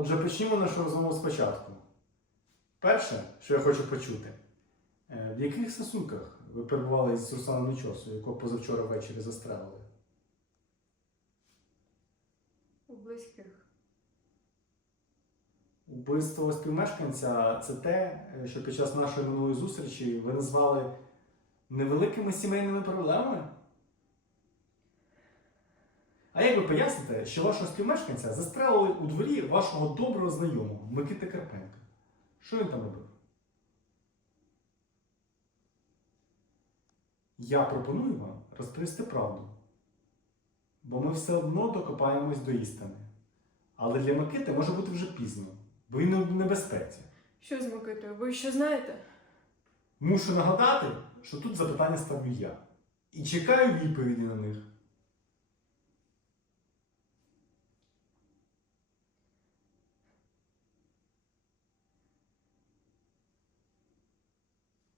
Отже, почнімо нашу розмову спочатку. Перше, що я хочу почути, е, в яких стосунках ви перебували з Русланом Нечосою, якого позавчора ввечері застрелили? У близьких. Убивство співмешканця це те, е, що під час нашої минулої зустрічі ви назвали невеликими сімейними проблемами. А як ви поясните, що вашого співмешканця застрелили у дворі вашого доброго знайомого Микити Карпенка? Що він там робив? Я пропоную вам розповісти правду. Бо ми все одно докопаємось до істини. Але для Микити може бути вже пізно, бо він у небезпеці. Що з Микитою? Ви що знаєте? Мушу нагадати, що тут запитання ставлю я. І чекаю відповіді на них.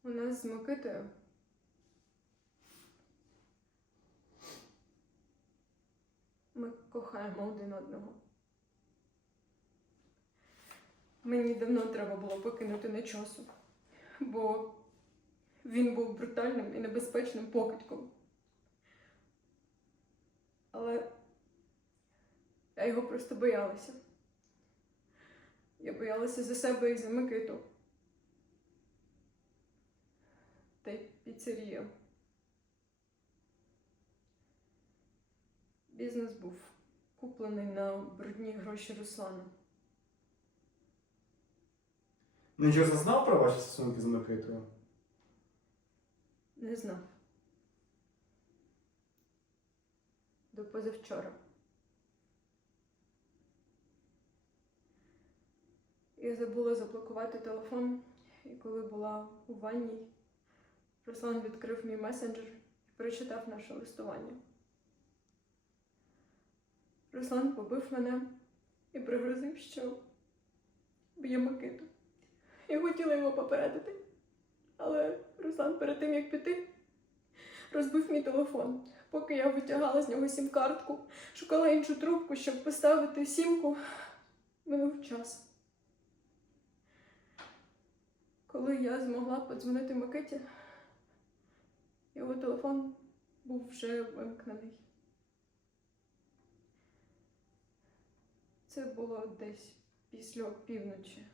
У нас з Микитою. Ми кохаємо один одного. Мені давно треба було покинути нечосу, бо він був брутальним і небезпечним покидьком. Але я його просто боялася. Я боялася за себе і за Микиту. Піцерія. Бізнес був куплений на брудні гроші Руслана. Нічого знав про ваші стосунки з Микитою? Не знав. До позавчора. Я забула заблокувати телефон, і коли була у ванній, Руслан відкрив мій месенджер і прочитав наше листування. Руслан побив мене і пригрозив, що б'є Микиту. Я хотіла його попередити. Але Руслан перед тим як піти, розбив мій телефон. Поки я витягала з нього сім-картку, шукала іншу трубку, щоб поставити сімку, минув час. Коли я змогла подзвонити Микиті, його телефон був вже вимкнений. Це було десь після півночі.